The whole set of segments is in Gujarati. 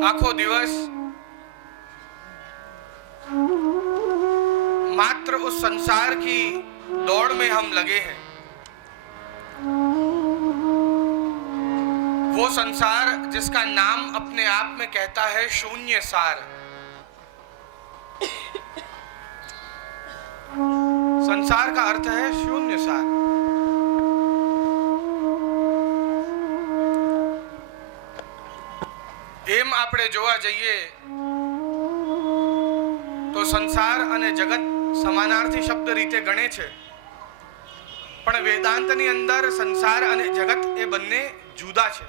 आखो दिवस मात्र उस संसार की दौड़ में हम लगे हैं। वो संसार जिसका नाम अपने आप में कहता है शून्य सार। संसार का अर्थ है शून्य सार। एम આપણે જોવા જઈએ તો સંસાર અને જગત સમાનાર્થી શબ્દ રીતે ગણે છે, પણ વેદાંતની અંદર સંસાર અને જગત એ બંને જુદા છે.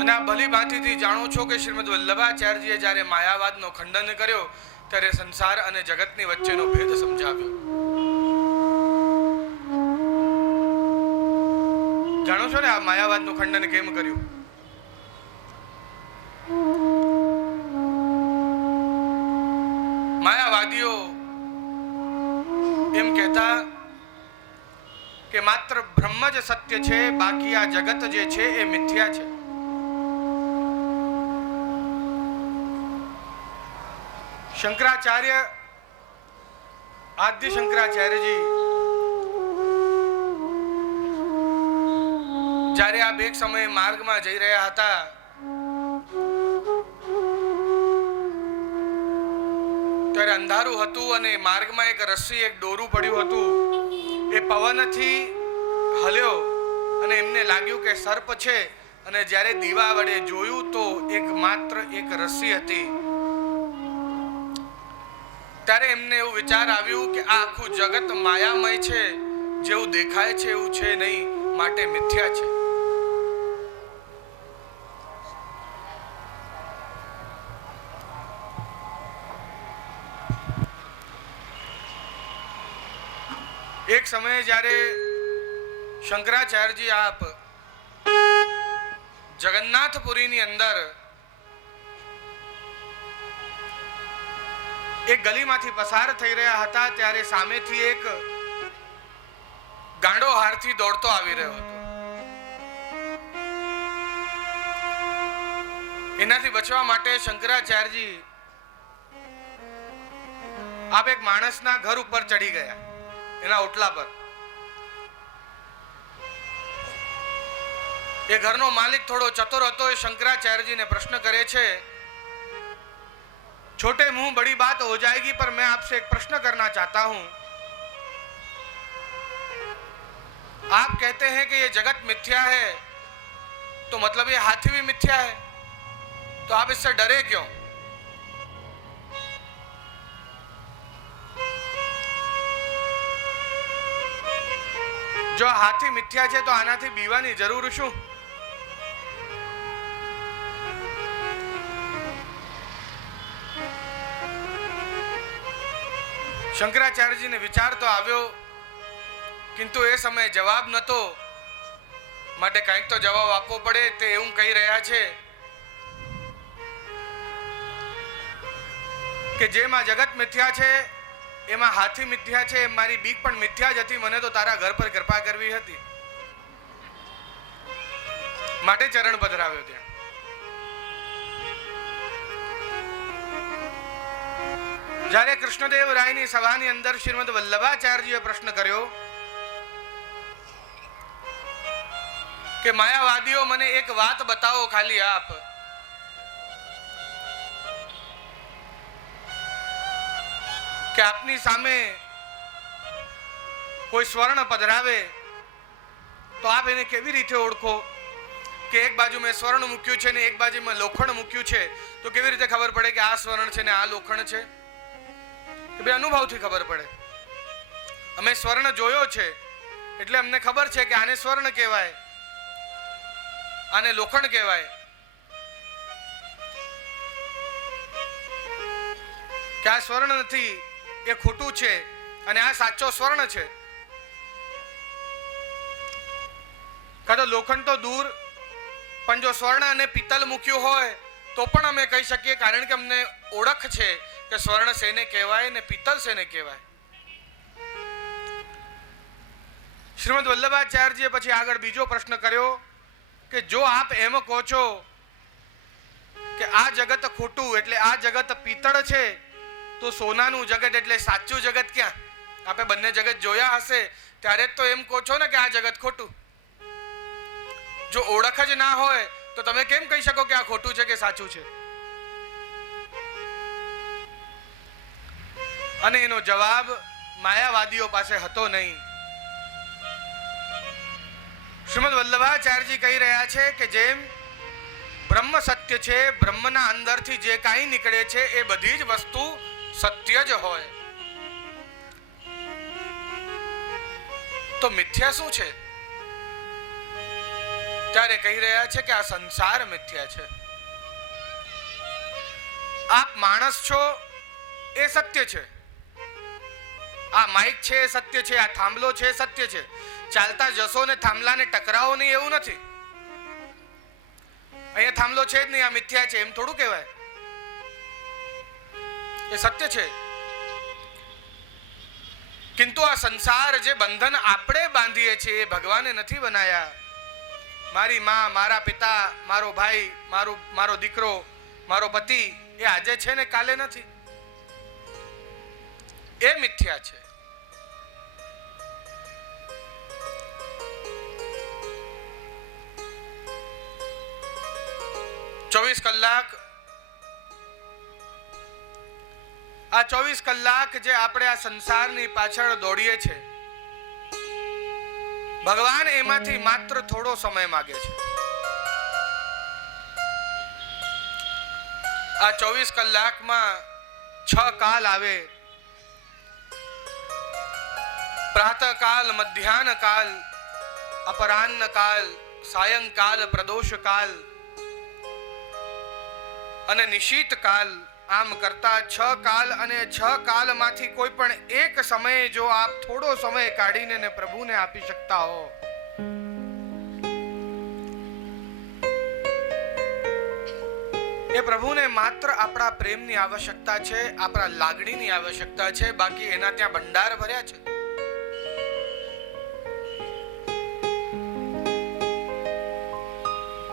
અને આ ભલી ભાંતિથી જાણો છો કે શ્રીમદ વલ્લભાચાર્યજીએ જ્યારે માયાવાદનો ખંડન કર્યો ત્યારે સંસાર અને જગતની વચ્ચેનો ભેદ સમજાવ્યો. જાણો છો ને આ માયાવાદનું ખંડન કેમ કર્યું? માયાવાદીઓ એમ કહેતા કે માત્ર બ્રહ્મ જ સત્ય છે, બાકી આ જગત જે છે એ મિથ્યા છે. શંકરાચાર્ય આદ્ય શંકરાચાર્યજી જ્યારે આપ એક સમયે માર્ગમાં જઈ રહ્યા હતા ત્યારે અંધારું હતું અને માર્ગમાં એક રસ્સી, એક દોરું પડ્યું હતું. એ પવનથી હલ્યો અને એમને લાગ્યું કે સર્પ છે, અને જ્યારે દીવા વડે જોયું તો માત્ર એક રસ્સી હતી. ત્યારે એમને એવું વિચાર આવ્યું કે આ આખું જગત માયામય છે, જેવું દેખાય છે એવું છે નહીં, માટે મિથ્યા છે. એક સમયે જ્યારે શંકરાચાર્યજી આપ જગન્નાથપુરીની અંદર એક ગલીમાંથી પસાર થઈ રહ્યા હતા ત્યારે સામેથી એક ગાંડો હારથી દોડતો આવી રહ્યો હતો. એનાથી બચવા માટે શંકરાચાર્યજી આપ એક માણસના ઘર ઉપર ચડી ગયા, એના ઓટલા પર. એ ઘરનો માલિક થોડો ચતુર હતો. એ શંકરાચાर्यजीને પ્રશ્ન કરે છે, छोटे मुंह बड़ी बात हो जाएगी, पर मैं आपसे एक प्रश्न करना चाहता हूं. आप कहते हैं कि ये जगत मिथ्या है, तो मतलब ये हाथी भी मिथ्या है, तो आप इससे डरे क्यों? जो हाथी मिथ्या है तो आनाथी बीवानी जरूर શું? શંકરાચાર્યજીને વિચાર તો આવ્યો, કિંતુ એ સમયે જવાબ નતો, માટે કંઈક તો જવાબ આપવો પડે. તે એવું કહી રહ્યા છે કે જેમાં જગત મિથ્યા છે એમાં હાથી મિથ્યા છે. મારી બીક પણ મિથ્યા જ હતી. મને તો તારા ઘર પર કૃપા કરવી હતી, માટે ચરણ પધરાવ્યો ત્યાં. જ્યારે કૃષ્ણદેવ રાયની સભાની અંદર શ્રીમદ વલ્લભાચાર્યજીએ પ્રશ્ન કર્યો કે માયાવાદીઓ મને એક વાત બતાવો ખાલી આપ, કે આપની સામે કોઈ સ્વર્ણ પધરાવે તો આપ એને કેવી રીતે ઓળખો? કે એક બાજુ મેં સ્વર્ણ મૂક્યું છે ને એક બાજુ મેં લોખંડ મૂક્યું છે, તો કેવી રીતે ખબર પડે કે આ સ્વર્ણ છે ને આ લોખંડ છે? બે અનુભવથી ખબર પડે. અમે સ્વર્ણ જોયો છે એટલે અમને ખબર છે કે આને સ્વર્ણ કહેવાય, આને લોખંડ કહેવાય. કે આ સ્વર્ણ નથી, એ ખોટું છે, અને આ સાચો સ્વર્ણ છે. કાં તો લોખંડ તો દૂર, પણ જો સ્વર્ણ અને પિત્તલ મૂક્યું હોય તો પણ અમે કહી શકીએ, કારણ કે અમને ઓળખ છે કે સ્વર્ણ શેને કહેવાય ને પિત્તલ શેને કહેવાય. શ્રીમદ વલ્લભાચાર્યજીએ પછી આગળ બીજો પ્રશ્ન કર્યો કે જો આપ એમ કહો છો કે આ જગત ખોટું એટલે આ જગત પિત્તળ છે, તો સોનાનું જગત એટલે સાચું જગત ક્યાં? આપણે બંને જગત જોયા હશે ત્યારે જ તો એમ કહો છો ને કે આ જગત ખોટું. જો ઓળખ જ ના હોય તો તમે કેમ કહી શકો કે આ ખોટું છે કે સાચું છે? અને એનો જવાબ માયાવાદીઓ પાસે હતો નહીં. શ્રીમદ વલ્લભાચાર્યજી કહી રહ્યા છે કે જેમ બ્રહ્મ સત્ય છે, બ્રહ્મના અંદરથી જે કાંઈ નીકળે છે એ બધી જ વસ્તુ સત્ય જ હોય, તો મિથ્યા શું છે? ત્યારે કહી રહ્યા છે કે આ સંસાર મિથ્યા છે. આપ માણસ છો એ સત્ય છે, આ માઇક છે એ સત્ય છે, આ થાંભલો છે એ સત્ય છે. ચાલતા જશો ને થાંભલાને ટકરાવો નહીં એવું નથી. અહીંયા થાંભલો છે જ નહીં, આ મિથ્યા છે એમ થોડું કહેવાય. એ સત્ય છે. કિંતુ આ સંસાર જે બંધન આપણે બાંધીએ છીએ એ ભગવાને નથી બનાયા. મારી માં, મારા પિતા, મારો ભાઈ, મારો દીકરો, મારો પતિ એ આજે છે ને કાલે નથી. એ મિથ્યા છે. આ 24 કલાક જે આપણે આ સંસારની પાછળ દોડીએ છે, ભગવાન એમાંથી માત્ર થોડો સમય માંગે છે. આ 24 કલાકમાં 6 કાલ આવે: પ્રાતઃકાલ, મધ્યાહ્ન કાલ, અપરાહ્ન કાલ, સાયંકાલ, પ્રદોષ કાલ અને નિશીત કાલ. આમ કરતા 6 કાલ, અને 6 કાલમાંથી કોઈ પણ એક સમયે જો આપ થોડો સમય કાઢીને ને પ્રભુને આપી શકતા હો, એ પ્રભુને માત્ર આપણા પ્રેમની આવશ્યકતા છે, આપણા લાગણીની આવશ્યકતા છે. બાકી એના ત્યાં ભંડાર ભર્યા છે.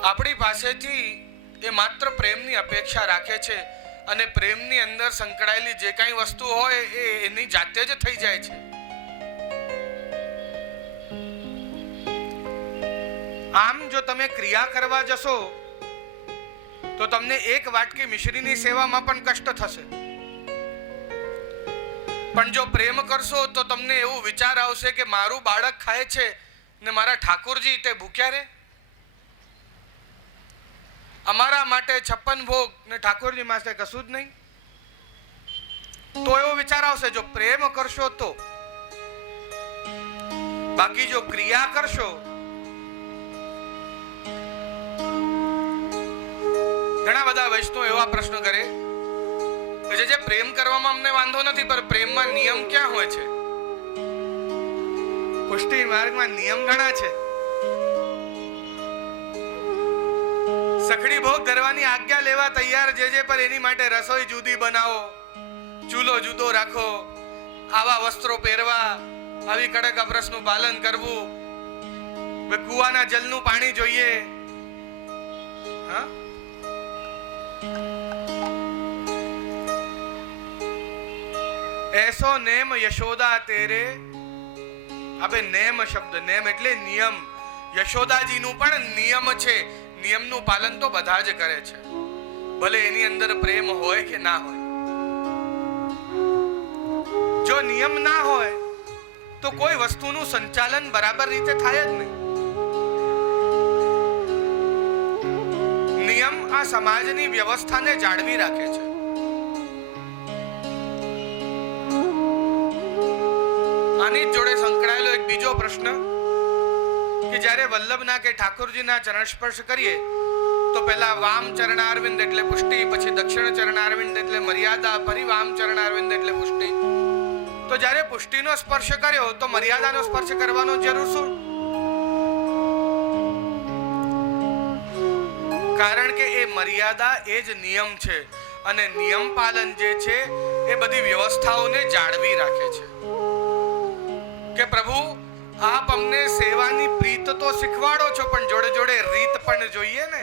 આપણી પાસેથી એ માત્ર પ્રેમની અપેક્ષા રાખે છે, અને પ્રેમની અંદર સંકળાયેલી જે કાંઈ વસ્તુ હોય એ એની જાતે જ થઈ જાય છે. આમ જો તમે ક્રિયા કરવા જશો તો તમને એક વાટકી મિશ્રીની સેવામાં પણ કષ્ટ થશે, પણ જો પ્રેમ કરશો તો તમને એવું વિચાર આવશે કે મારું બાળક ખાય છે ને મારા ઠાકોરજી તે ભૂખ્યા રહે, અમારા માટે 56 ભોગ ને ઠાકોરજી માટે કશું જ નહીં. તો એવો વિચાર આવશે જો પ્રેમ કરશો તો. બાકી જો ક્રિયા કરશો, ઘણા બધા વૈષ્ણવ એવા પ્રશ્ન કરે કે જે પ્રેમ કરવામાં અમને વાંધો નથી, પણ પ્રેમમાં નિયમ ક્યાં હોય છે? પુષ્ટિ માર્ગમાં નિયમ ઘણા છે. સખડી ભોગ ધરવાની આજ્ઞા લેવા તૈયાર જે પર એની માટે રસોઈ જુદી બનાવો, ચૂલો જુદો રાખો, આવા વસ્ત્રો પહેરવા, આવી કડક અપરસનું પાલન કરવું, કુવાના જલનું પાણી જોઈએ. હા, એસો નેમ યશોદા તેરે. આપણે નેમ શબ્દ, નેમ એટલે નિયમ. યશોદાજીનું પણ નિયમ છે. નિયમનું પાલન તો બધા જ કરે છે, ભલે એની અંદર પ્રેમ હોય કે ના હોય. જો નિયમ ના હોય તો કોઈ વસ્તુનું સંચાલન બરાબર રીતે થાય જ નહીં. નિયમ આ સમાજની વ્યવસ્થાને જાળવી રાખે છે. આની જોડે સંકળાયેલો એક બીજો પ્રશ્ન કે જ્યારે વલ્લભના કે ઠાકોરજીના ચરણ સ્પર્શ કરીએ તો પહેલા વામ ચરણારવિંદ એટલે પુષ્ટિ, પછી દક્ષિણ ચરણારવિંદ એટલે મર્યાદા, ફરી વામ ચરણારવિંદ એટલે પુષ્ટિ. તો જ્યારે પુષ્ટિનો સ્પર્શ કર્યો તો મર્યાદાનો સ્પર્શ કરવાનો જરૂર શું? કારણ કે એ મર્યાદા એ જ નિયમ છે, અને નિયમ પાલન જે છે એ બધી વ્યવસ્થાઓને જાળવી રાખે છે. કે પ્રભુ આપ અમને સેવાની પ્રીત તો શીખવાડો છો, પણ જોડે જોડે રીત પણ જોઈએ ને.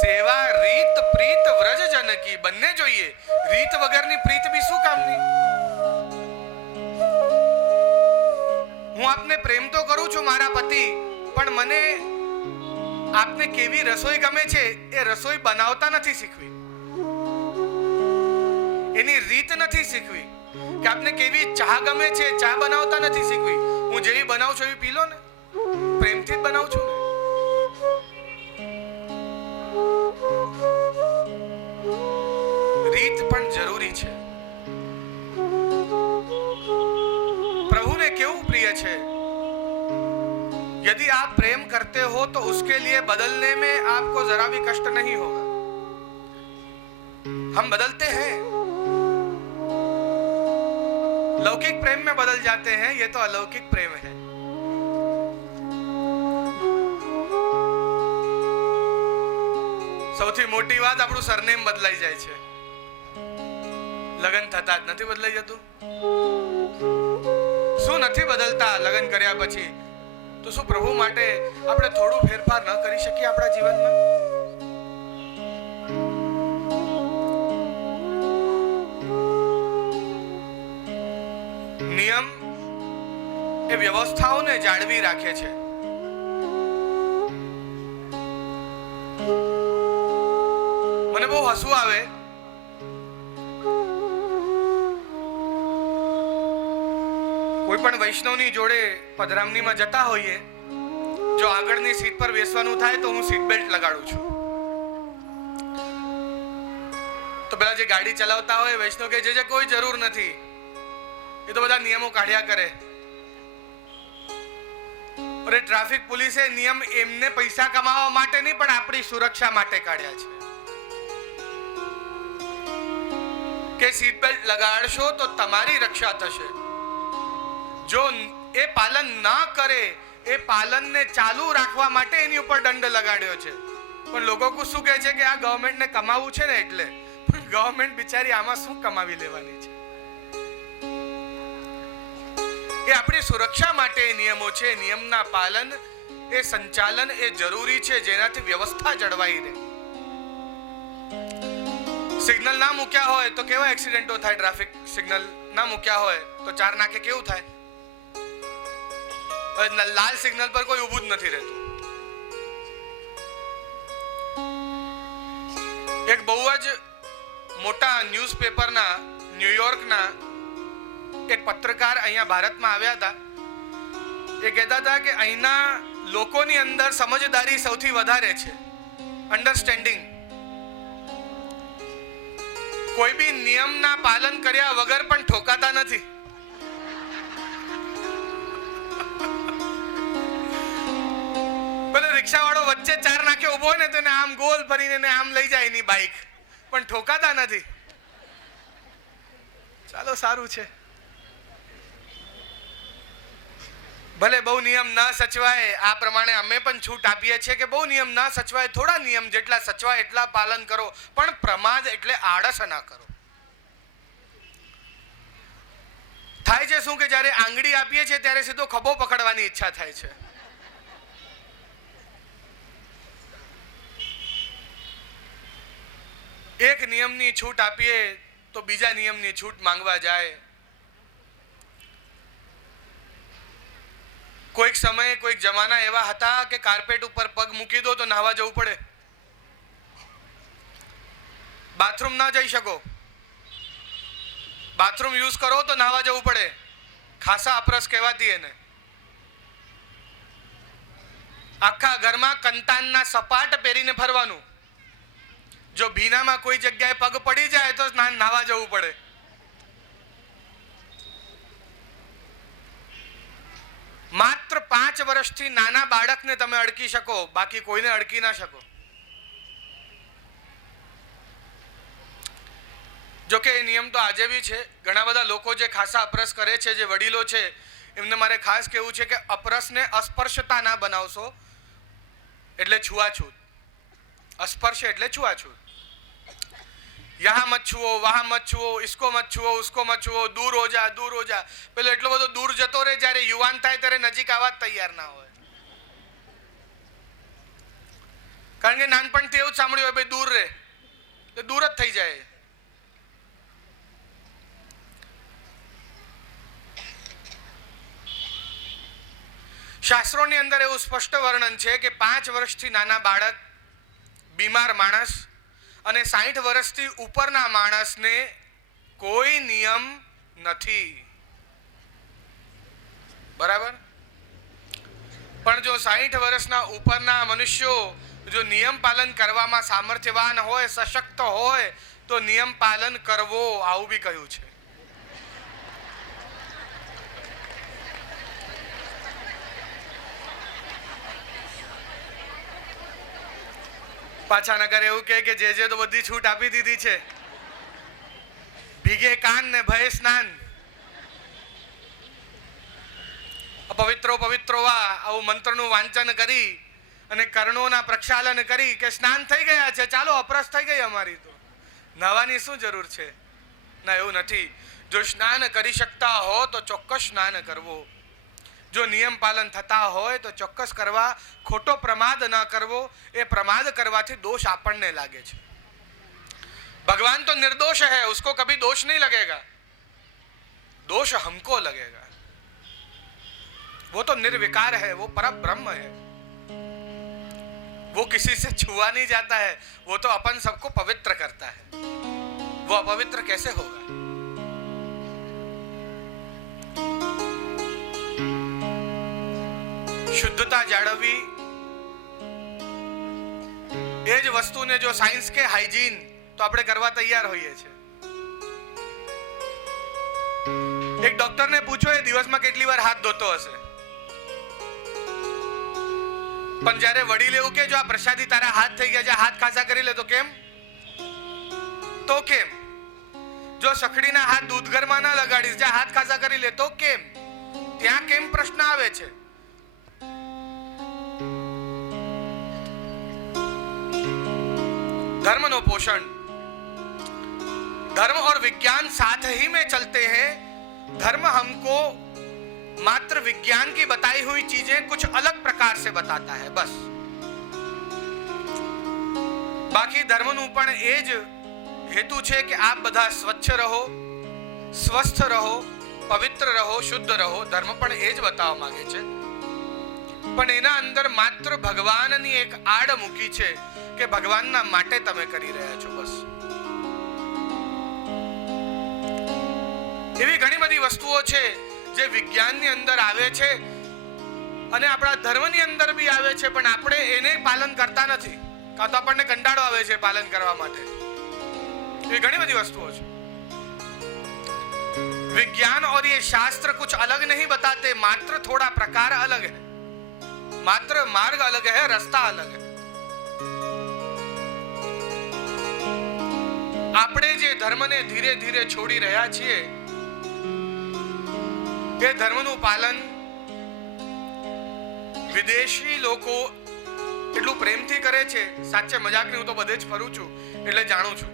સેવા રીત પ્રીત વ્રજ જનકી બંને જોઈએ. રીત વગરની પ્રીત બી શું કામની? હું આપને પ્રેમ તો કરું છું મારા પતિ, પણ મને આપને કેવી રસોઈ ગમે છે એ રસોઈ બનાવતા નથી શીખવી, એની રીત નથી શીખવી. કે આપને કેવી ચા ગમે છે ચા બનાવતા નથી શીખવી. હું જેવી બનાવું છું એવી પી લો ને, પ્રેમથી જ બનાવું છું ને. રીત પણ જરૂરી છે. प्रभु ने क्यों प्रिय है? यदि आप प्रेम करते हो तो उसके लिए बदलने में आपको जरा भी कष्ट नहीं होगा. हम बदलते हैं, लौकिक प्रेम में बदल जाते हैं, ये तो अलौकिक प्रेम है. સૌથી મોટી વાત આપણું સરનેમ બદલાઈ જાય છે, લગન થતા જ નથી બદલાઈ જતું. શું નથી બદલતા લગન કર્યા પછી? તો શું પ્રભુ માટે આપણે થોડું ફેરફાર ન કરી શકીએ આપણા જીવનમાં? નિયમ એ વ્યવસ્થાઓને જાળવી રાખે છે. મને બહુ હસવું આવે, કોઈ પણ વૈષ્ણવની જોડે પધરામણીમાં જતા હોઈએ, જો આગળની સીટ પર બેસવાનું થાય તો હું સીટ બેલ્ટ લગાડું છું. તો પેલા જે ગાડી ચલાવતા હોય વૈષ્ણવ કે જે કોઈ જરૂર નથી, એ તો બધા નિયમો કાઢ્યા કરે. અરે ટ્રાફિક પોલીસે નિયમ એમને પૈસા કમાવા માટે નહીં પણ આપણી સુરક્ષા માટે કાઢ્યા છે. કે સીટ બેલ્ટ લગાડશો તો તમારી રક્ષા થશે. જો એ પાલન ના કરે, એ પાલનને ચાલુ રાખવા માટે એની ઉપર દંડ લગાડ્યો છે. પણ લોકો શું કહે છે કે આ ગવર્મેન્ટને કમાવું છે ને એટલે. પણ ગવર્મેન્ટ બિચારી આમાં શું કમાવી લેવાની છે? એ આપણી સુરક્ષા માટે નિયમો છે. નિયમના પાલન એ સંચાલન એ જરૂરી છે, જેનાથી વ્યવસ્થા જળવાઈ રહે. સિગ્નલ ના મૂક્યા હોય તો કેવા એક્સિડન્ટો થાય? ટ્રાફિક સિગ્નલ ના મૂક્યા હોય તો ચાર નાકે કેવું થાય? લાલ સિગ્નલ પર કોઈ ઊભું જ નથી રહેતું. એક બહુ જ મોટા ન્યૂઝપેપરના ન્યુયોર્કના એક પત્રકાર અહીંયા ભારતમાં આવ્યા હતા. એ કહેતા હતા કે અહીંના લોકોની અંદર સમજદારી સૌથી વધારે છે, અન્ડરસ્ટેન્ડિંગ. કોઈ બી નિયમના પાલન કર્યા વગર પણ ઠોકાતા નથી. પેલો રિક્ષાવાળો વચ્ચે ચાર નાકે ઉભો હોય ને તો એને આમ ગોલ ફરીને આમ લઈ જાય એની બાઈક, પણ ઠોકાતા નથી. ચાલો સારું છે, ભલે બહુ નિયમ ના સચવાય. આ પ્રમાણે અમે પણ છૂટ આપીએ છીએ કે બહુ નિયમ ના સચવાય, થોડા નિયમ જેટલા સચવાય એટલા પાલન કરો, પણ પ્રમાદ એટલે આળસ ના કરો. થાય છે શું કે જ્યારે આંગળી આપીએ છીએ ત્યારે સીધો ખભો પકડવાની ઈચ્છા થાય છે. એક નિયમની છૂટ આપીએ તો બીજા નિયમની છૂટ માંગવા જાય. કોઈક સમયે કોઈક જમાના એવા હતા કે કાર્પેટ ઉપર પગ મૂકી દો તો નાહવા જવું પડે, બાથરૂમ ના જઈ શકો, બાથરૂમ યુઝ કરો તો નાહવા જવું પડે. ખાસા અપરસ કહેવાતી એને. આખા ઘરમાં કંતાનના સપાટ પહેરીને ફરવાનું. જો ભીનામાં કોઈ જગ્યાએ પગ પડી જાય તો નાહવા જવું પડે. માત્ર 5 વર્ષથી નાના બાળકને તમે અડકી શકો, બાકી કોઈને અડકી ના શકો. જોકે એ નિયમ તો આજે બી છે. ઘણા બધા લોકો જે ખાસા અપરસ કરે છે, જે વડીલો છે, એમને મારે ખાસ કહેવું છે કે અપરસને અસ્પર્શતા ના બનાવશો, એટલે છૂઆછૂત. અસ્પર્શ એટલે છૂઆછૂત. યહાં મત છુઓ, વહાં મત છુઓ, ઇસકો મત છુઓ, ઉસકો મત છુઓ, દૂર હો જા, દૂર હો જા. પેલો એટલો બધો દૂર જતો રહે, જ્યારે યુવાન થાય ત્યારે હવે નજીક આવવા જ તૈયાર ના હોય. કારણ કે નાનપણથી એવું જ સાંભળ્યું હોય, ભાઈ દૂર રહે તો દૂર જ થઈ જાય. શાસ્ત્રોની અંદર એવું સ્પષ્ટ વર્ણન છે કે 5 વર્ષથી નાના બાળક, બીમાર માણસ અને 60 વર્ષથી ઉપરના માણસને કોઈ નિયમ નથી. બરાબર? પણ જો 60 વર્ષના ઉપરના મનુષ્યો જો નિયમ પાલન કરવામાં સામર્થ્યવાન હોય, સશક્ત હોય, તો નિયમ પાલન કરવો, આવું બી કહ્યું છે. પાછા નગર એવું કે જે તો બધી છૂટ આપી દીધી છે, ભીગે કાન ને ભય સ્નાન. પવિત્રો પવિત્રો વા, આવું મંત્રનું વાંચન કરી અને કર્ણોના પ્રક્ષાલન કરી કે સ્નાન થઈ ગયા છે, ચાલો અપરસ થઈ ગઈ અમારી, તો નહાવાની શું જરૂર છે? ના, એવું નથી. જો સ્નાન કરી શકતા હો તો ચોક્કસ સ્નાન કરવો. જો નિયમ પાલન થતા હોય તો ચોક્કસ કરવા. ખોટો પ્રમાદ ન કરવો. એ પ્રમાદ કરવાથી દોષ આપણને લાગે છે. ભગવાન તો निर्दोष है, उसको कभी दोष नहीं लगेगा, दोष हमको लगेगा. वो तो निर्विकार है, वो परम ब्रह्म है, वो किसी से छुआ नहीं जाता है, वो तो अपन सबको पवित्र करता है. वो अपवित्र कैसे होगा? શુદ્ધતા જાળવવી એ જ વસ્તુને જો સાયન્સ કે હાઇજીન, તો આપણે કરવા તૈયાર હોઈએ છીએ. એક ડોક્ટરને પૂછો એ દિવસમાં કેટલી વાર હાથ ધોતો હશે, પણ જ્યારે વડીલ એવું કે જો આ પ્રસાદી તારા હાથ થઈ ગયા છે, હાથ ખાસા કરી લે, તો કેમ? તો કેમ? જો સખડીના હાથ દૂધઘરમાં ના લગાડીશ, જ્યાં હાથ ખાસા કરી લે, તો કેમ? ત્યાં કેમ પ્રશ્ન આવે છે? धर्म नो पोषण, धर्म और विज्ञान साथ ही में चलते हैं. धर्म हमको मात्र विज्ञान की बताई हुई चीजें कुछ अलग प्रकार से बताता है, बस. बाकी धर्मનું પણ એ જ હેતુ છે કે આપ બધા સ્વચ્છ રહો, સ્વસ્થ રહો, પવિત્ર રહો, શુદ્ધ રહો. ધર્મ પણ એ જ બતાવવા માંગે છે, પણ એના અંદર માત્ર ભગવાનની એક આડ મૂકી છે કે ભગવાનના માટે તમે કરી રહ્યા છો, બસ. એવી ઘણી બધી વસ્તુઓ છે જે વિજ્ઞાનની અંદર આવે છે અને આપણા ધર્મની અંદર બી આવે છે, પણ આપણે એને પાલન કરતા નથી, કાં તો આપણને કંટાળો આવે છે પાલન કરવા માટે. એવી ઘણી બધી વસ્તુઓ છે. विज्ञान और ये शास्त्र कुछ अलग नहीं बताते, मात्र थोड़ा प्रकार अलग है, मात्र मार्ग अलग है, रास्ता अलग है. આપણે જે ધર્મને ધીરે ધીરે છોડી રહ્યા છીએ, એ ધર્મનું પાલન વિદેશી લોકો એટલું પ્રેમથી કરે છે. સાચે મજાકની, હું તો બધે જ ફરું છું એટલે જાણું છું.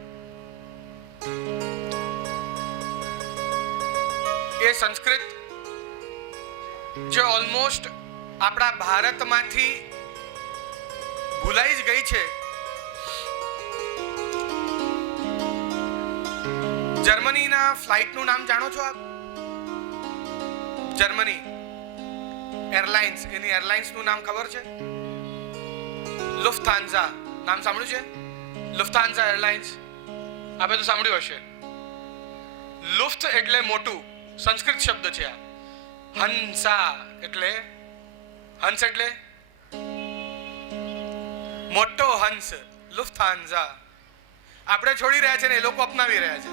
એ સંસ્કૃત જે ઓલમોસ્ટ આપણા ભારતમાંથી ભૂલાઈ જ ગઈ છે. જર્મનીના ફ્લાઇટનું નામ જાણો છો આપ? જર્મની એરલાઇન્સ, એની એરલાઇન્સનું નામ ખબર છે? લુફ્થાન્ઝા. નામ સાંભળ્યું છે? લુફ્થાન્ઝા એરલાઇન્સ આપે તો સાંભળ્યું હશે. લુફ્થ એટલે મોટું, સંસ્કૃત શબ્દ છે આ. હંસા એટલે, હંસ એટલે મોટો હંસ, લુફ્થાન્ઝા. આપણે છોડી રહ્યા છે ને એ લોકો અપનાવી રહ્યા છે.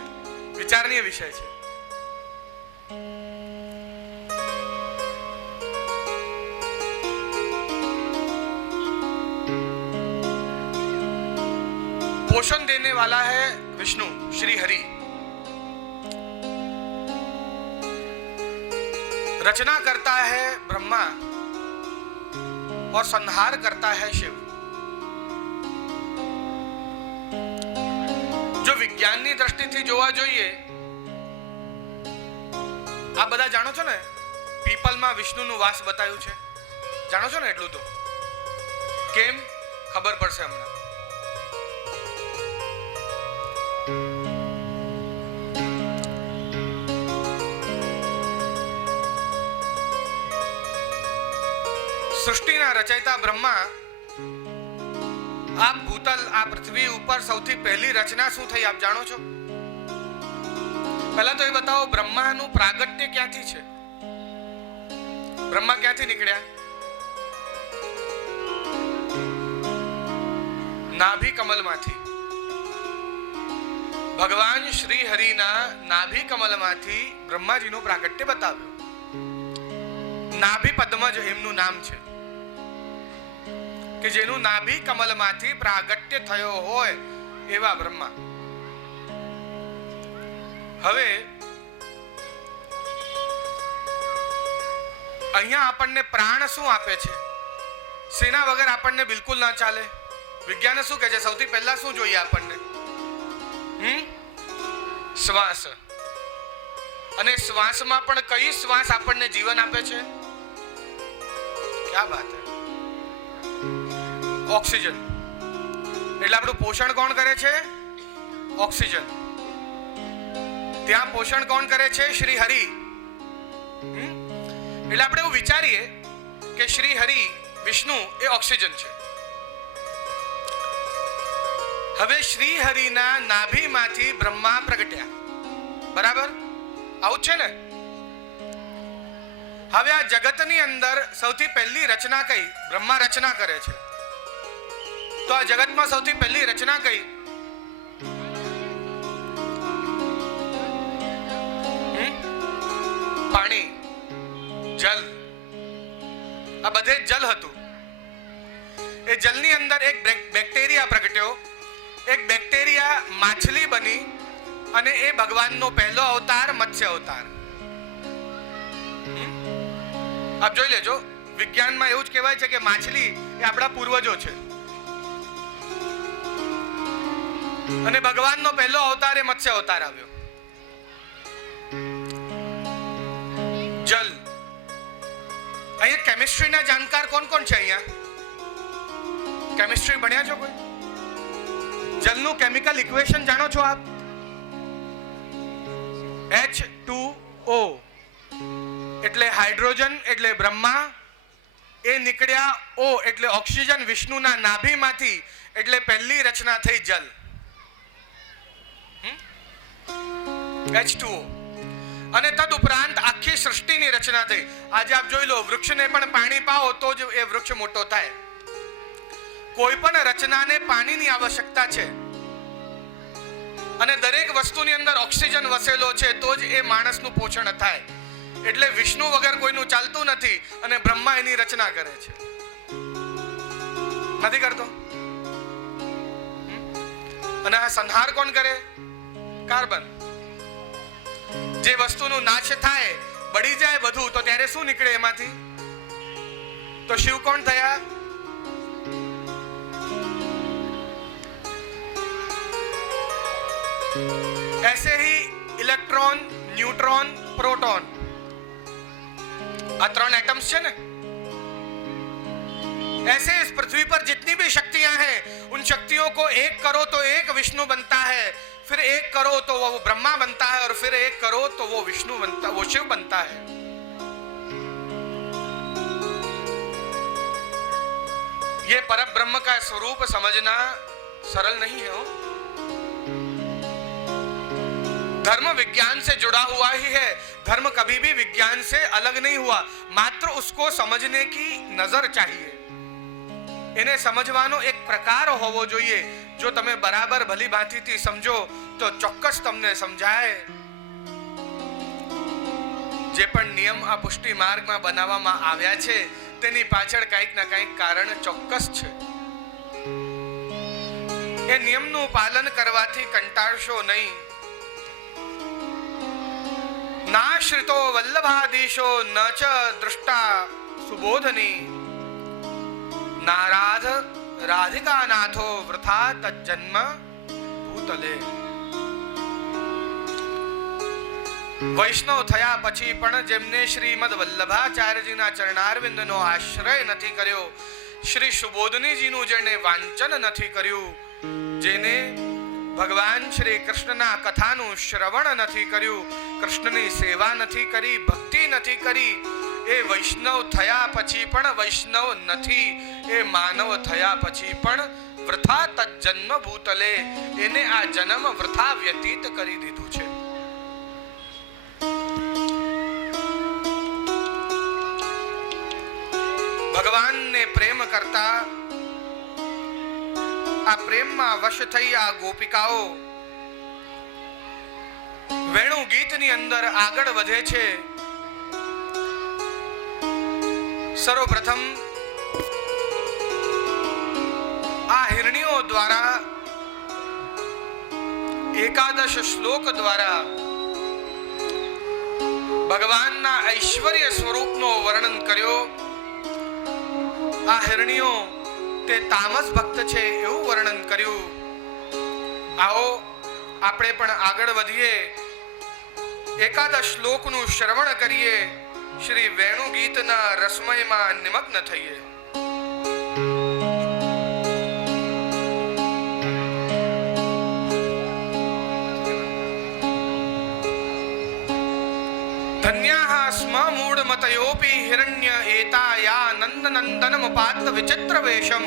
વિચારનીય વિષય છે. पोषण देने वाला है विष्णु श्री हरि, रचना करता है ब्रह्मा और संहार करता है शिव. जो વિજ્ઞાનની દ્રષ્ટિથી જોવા જોઈએ, આ બધા જાણો છો ને પીપલમાં વિષ્ણુનું વાસ બતાવ્યું છે? જાણો છો ને એટલું તો? કેમ? ખબર પડશે હમણાં. સૃષ્ટિના રચયિતા બ્રહ્મા આ ભૂતલ, આ પૃથ્વી ઉપર સૌથી પહેલી રચના શું થઈ આપ જાણો છો? પહેલા તો એ બતાવો, બ્રહ્માનું પ્રાગટ્ય ક્યાંથી છે? બ્રહ્મા ક્યાંથી નીકળ્યા? નાભી કમલમાંથી. ભગવાન શ્રી હરિના નાભી કમલમાંથી બ્રહ્માજીનું પ્રાગટ્ય બતાવ્યું. નાભી પદ્મજ એમનું નામ છે કે જેનું નાભી કમલમાંથી પ્રાગટ્ય થયો હોય એવા બ્રહ્મા. હવે અહીંયા આપણને પ્રાણ શું આપે છે? સેના વગર આપણને બિલકુલ ના ચાલે. વિજ્ઞાન શું કહે છે? સૌથી પહેલા શું જોઈએ આપણને? શ્વાસ. અને શ્વાસમાં પણ કઈ શ્વાસ આપણને જીવન આપે છે? ક્યા બાત હે? ઓક્સિજન. એટલે આપણું પોષણ કોણ કરે છે? ઓક્સિજન. ત્યાં પોષણ કોણ કરે છે? શ્રી હરિ. એટલે આપણે એવું વિચારીએ કે શ્રી હરિ વિષ્ણુ એ ઓક્સિજન છે. હવે શ્રી હરિના નાભીમાંથી બ્રહ્મા પ્રગટ્યા, બરાબર? આવું છે ને? હવે આ જગતની અંદર સૌથી પહેલી રચના કઈ? બ્રહ્મા રચના કરે છે. તો આ જગતમાં સૌથી પહેલી રચના કઈ? પાણી, જલ. આ બધે જલ હતું. એ જલની અંદર એક બેક્ટેરિયા પ્રગટ્યો. એક બેક્ટેરિયા માછલી બની અને એ ભગવાનનો પહેલો અવતાર મત્સ્ય અવતાર. આપ જોઈ લેજો, વિજ્ઞાનમાં એવું જ કહેવાય છે કે માછલી એ આપણા પૂર્વજો છે અને ભગવાનનો પહેલો અવતાર એ મત્સ્ય અવતાર આવ્યો. જલ. અહીંયા કેમિસ્ટ્રીના જાણકાર કોણ કોણ છે? અહીંયા કેમિસ્ટ્રી ભણ્યા છો કોઈ? જલનું કેમિકલ ઇક્વેશન જાણો છો આપ? H2O એટલે હાઇડ્રોજન એટલે બ્રહ્મા, એ નીકળ્યા O એટલે ઓક્સિજન વિષ્ણુના નાભીમાંથી, એટલે પહેલી રચના થઈ જલ. H2O. અને તદ ઉપરાંત આખી સૃષ્ટિની રચના થઈ. આજે આપ જોઈ લો, વૃક્ષને પણ પાણી પાઓ તો જ એ વૃક્ષ મોટો થાય. કોઈ પણ રચનાને પાણીની આવશ્યકતા છે અને દરેક વસ્તુની અંદર ઓક્સિજન વસેલો છે તો જ એ માણસનું પોષણ થાય. એટલે વિષ્ણુ વગર કોઈનું ચાલતું નથી અને બ્રહ્મા એની રચના કરે છે. નથી કરતો? અને આ સંહાર કોણ કરે? કાર્બન. જે વસ્તુનું નાશ થાય, બળી જાય બધું, તો ત્યારે શું નીકળે એમાંથી? તો શિવ કોણ થયા? ऐसे ही इलेक्ट्रॉन, न्यूट्रॉन, प्रोटॉन, આ ત્રણ એટમ્સ છે ને, ऐसे इस पृथ्वी पर जितनी भी शक्तियां हैं, उन शक्तियों को एक करो तो एक विष्णु बनता है, फिर एक करो तो वो ब्रह्मा बनता है, और फिर एक करो तो वो विष्णु बनता, वो शिव बनता है. ये परम ब्रह्म का स्वरूप समझना सरल नहीं है. धर्म विज्ञान से जुड़ा हुआ ही है. धर्म कभी भी विज्ञान से अलग नहीं हुआ, मात्र उसको समझने की नजर चाहिए. એને સમજવાનો એક પ્રકાર હોવો જોઈએ. જો તમે બરાબર ભલી ભાંતિથી સમજો તો ચોક્કસ તમને સમજાય. જે પણ નિયમ આ પુષ્ટિ માર્ગમાં બનાવવામાં આવ્યા છે તેની પાછળ કંઈક ના કંઈક કારણ ચોક્કસ છે. એ નિયમનું પાલન કરવાથી કંટાળશો નહીં. નાશ્રિતો વલ્લભાધીશો ન ચ દૃષ્ટા સુબોધની, નારાધ રાધિકા નાથો વૃથા તજન્મ ભૂતલે. વૈષ્ણવ થયા પછી પણ જેમને શ્રીમદ વલ્લભાચાર્યજીના ચરણારવિંદનો આશ્રય નથી કર્યો, શ્રી સુબોધનીજીનું જેને વાંચન નથી કર્યું, જેને ભગવાન શ્રી કૃષ્ણના કથાનું શ્રવણ નથી કર્યું, કૃષ્ણની સેવા નથી કરી, ભક્તિ નથી કરી, એ વૈષ્ણવ થયા પછી પણ વૈષ્ણવ નથી. એ માનવ થયા પછી પણ વૃથા તજન્મ ભૂતલે, એને આ જન્મ વૃથા વ્યતીત કરી દીધું છે. ભગવાનને પ્રેમ કરતા, આ પ્રેમમાં વશ થઈ આ ગોપિકાઓ વેણુ ગીતની અંદર આગળ વધે છે. સર્વપ્રથમ આ હિરણીઓ દ્વારા 11 શ્લોક દ્વારા ભગવાનના ઐશ્વર્ય સ્વરૂપનો વર્ણન કર્યો. આ હિરણીઓ તે તામસ ભક્ત છે એવું વર્ણન કર્યું. આવો આપણે પણ આગળ વધીએ, 11 શ્લોકનું શ્રવણ કરીએ, શ્રી વેણુ ગીતના રસમયમાં નિમગ્ન થઈએ. ધન્યાઃ સ્મ મૂઢમતયોપી હિરણ્ય એતાયા નંદનંદનમપાત વિચિત્ર વેશમ.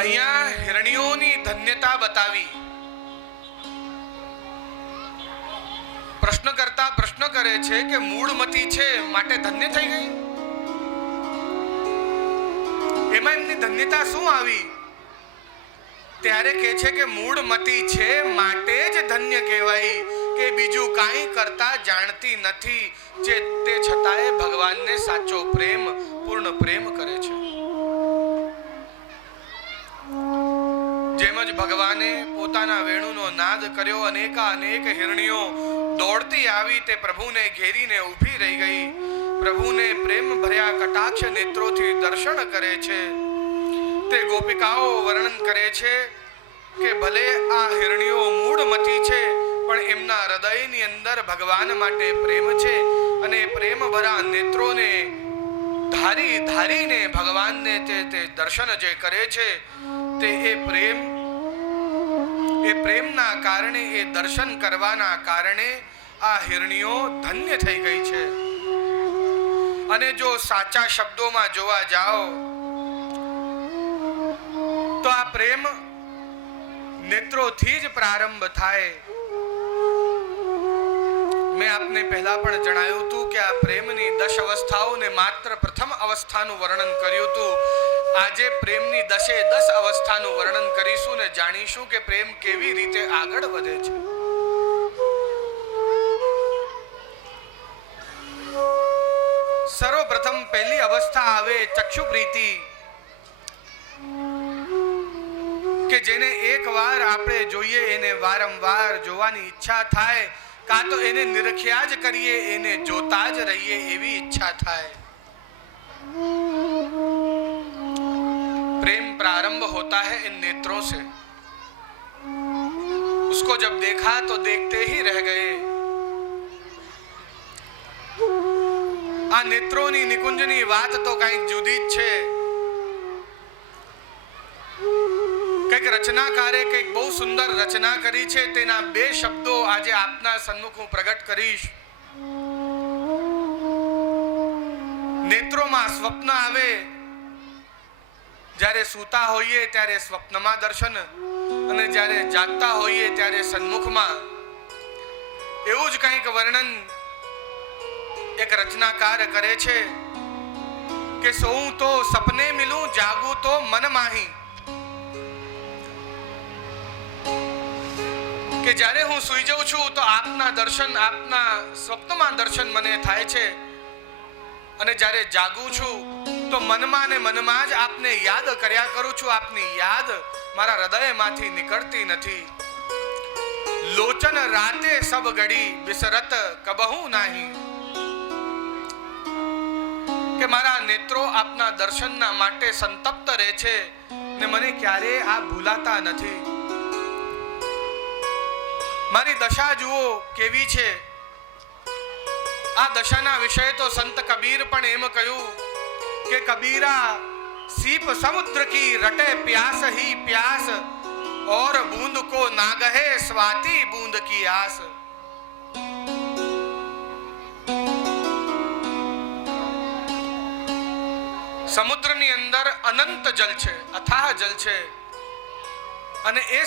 અહીંયા હિરણીઓની ધન્યતા બતાવી. પ્રશ્નકર્તા પ્રશ્ન કરે છે કે મૂઢમતી છે માટે ધન્ય થઈ ગઈ. એમાં એમની ધન્યતા શું આવી? ત્યારે કહે છે કે મૂઢમતી છે માટે જ ધન્ય કહેવાય, કે બીજું કાંઈ કરતા જાણતી નથી, જે તે છતાંય ભગવાનને સાચો પ્રેમ, પૂર્ણ પ્રેમ કરે છે. જેમ જ ભગવાને પોતાના વેણુનો નાદ કર્યો, અનેક હિરણીઓ દોડતી આવી તે પ્રભુને ઘેરીને ઊભી રહી ગઈ. પ્રભુને પ્રેમ ભર્યા કટાક્ષ નેત્રોથી દર્શન કરે છે. તે ગોપિકાઓ વર્ણન કરે છે કે ભલે આ હિરણીઓ મૂઢમતી છે પણ એમના હૃદયની અંદર ભગવાન માટે પ્રેમ છે, અને પ્રેમ ભરા નેત્રોને ધારીને ભગવાનને તે દર્શન જે કરે છે, તે એ પ્રેમના કારણે, એ દર્શન કરવાના કારણે આ હિરણીઓ ધન્ય થઈ ગઈ છે. અને જો સાચા શબ્દોમાં જોવા જાઓ તો આ પ્રેમ નેત્રોથી જ પ્રારંભ થાય. મેં આપને પહેલા પણ જણાવ્યું હતું કે આ પ્રેમની 10 અવસ્થાઓને માત્ર પ્રથમ અવસ્થાનું વર્ણન કર્યું હતું. આજે પ્રેમની 10 અવસ્થાનું વર્ણન કરીશું ને જાણીશું કે પ્રેમ કેવી રીતે આગળ વધે છે. સર્વપ્રથમ પહેલી અવસ્થા આવે ચક્ષુ પ્રીતિ, કે જેને એકવાર આપણે જોઈએ એને વારંવાર જોવાની ઈચ્છા થાય, કાં તો એને નિરખ્યા જ કરીએ, એને જોતા જ રહીએ એવી ઈચ્છા થાય. प्रेम प्रारंभ होता है इन नेत्रों से. उसको जब देखा तो देखते ही रह गए. આ નેત્રોની નિકુંજની વાત તો કંઈક જુદી જ છે. કંઈક રચનાકારે કંઈક બહુ સુંદર રચના કરી છે. તેના 2 શબ્દો આજે આપના સન્મુખ હું પ્રગટ કરીશ. નેત્રોમાં સ્વપ્ન આવે, જ્યારે સૂતા હોઈએ ત્યારે સ્વપ્નમાં દર્શન, અને જ્યારે જાગતા હોઈએ ત્યારે સન્મુખમાં. એવું જ કંઈક વર્ણન એક રચનાકાર કરે છે કે સોઉં તો સપને મિલું, જાગું તો મન માહી. કે જ્યારે હું સૂઈ જાઉં છું તો આપના દર્શન, આપના સ્વપ્નમાં દર્શન મને થાય છે, અને જ્યારે જાગું છું તો મનમાં ને મનમાં જ આપને યાદ કર્યા કરું છું. આપની યાદ મારા હૃદયમાંથી નીકળતી નથી. લોચન રાતે સબ ઘડી બિસરત કબહુ નાહી. કે મારા નેત્રો આપના દર્શનના માટે સંતપ્ત રહે છે, ને મને ક્યારે આ ભૂલાતા નથી. મારી દશા જુઓ કેવી છે. આ દશાના વિષય તો સંત કબીર પણ એમ કહ્યું કે કબીરા सीप समुद्र की रटे प्यास ही प्यास और बूंद को नागहे स्वाति बूंद की आस. સમુદ્રની અંદર અનંત જલ છે, અથાહ જલ છે, અને એ